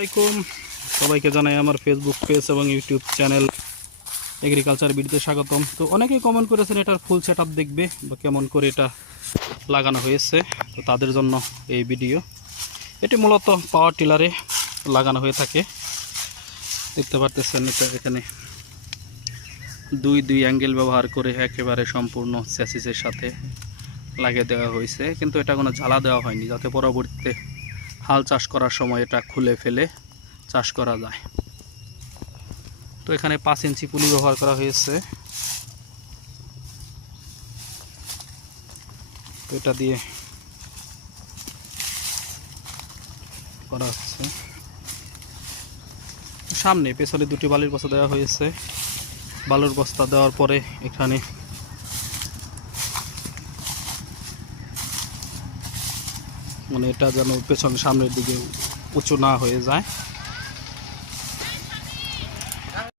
আলাইকুম। সবাইকে জানাই আমার ফেসবুক পেজ এবং ইউটিউব চ্যানেল এগ্রিকালচার ভিডিওতে স্বাগতম। তো অনেকেই কমেন্ট করেছেন, এটার ফুল সেট দেখবে বা কেমন করে এটা লাগানো হয়েছে? তো তাদের জন্য এই ভিডিও এটি মূলত পাওয়ার টিলারে লাগানো হয়ে থাকে। দেখতে পারতেছেন এটা এখানে দুই দুই অ্যাঙ্গেল ব্যবহার করে একেবারে সম্পূর্ণ স্যাসিসের সাথে লাগিয়ে দেওয়া হয়েছে। কিন্তু এটা কোনো জ্বালা দেওয়া হয়নি, যাতে পরবর্তীতে হাল চাষ করার সময় এটা খুলে ফেলে চাষ করা যায়। তো এখানে পাঁচ ইঞ্চি পুলি ব্যবহার করা হয়েছে। এটা দিয়ে করা হচ্ছে। সামনে পেছনে দুটি বালির বস্তা দেওয়া হয়েছে। বালুর বস্তা দেওয়ার পরে এখানে মানে এটা যেন পেছন সামনের দিকে উঁচু না হয়ে যায়।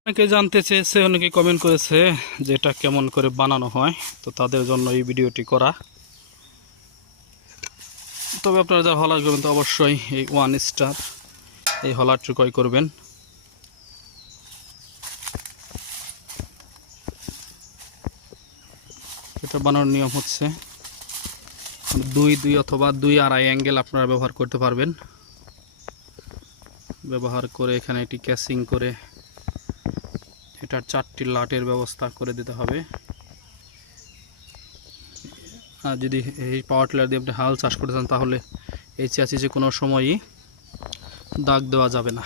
অনেকে জানতে চেয়েছে, অনেকে কমেন্ট করেছে যে এটা কেমন করে বানানো হয়, তো তাদের জন্য এই ভিডিওটি করা। তবে আপনারা যারা হলার করবেন তো অবশ্যই এই ওয়ান স্টার এই হলারটি ক্রয় করবেন। এটা বানানোর নিয়ম হচ্ছে দুই দুই অথবা দুই আড়াই অ্যাঙ্গেল আপনারা ব্যবহার করতে পারবেন। ব্যবহার করে এখানে এটি ক্যাসিং করে এটার চারটি লাটের ব্যবস্থা করে দিতে হবে। আর যদি এই পাওয়ার টিলার দিয়ে আপনি হাল চাষ করতে চান, তাহলে এই যে কোনো সময়ই দাগ দেওয়া যাবে না।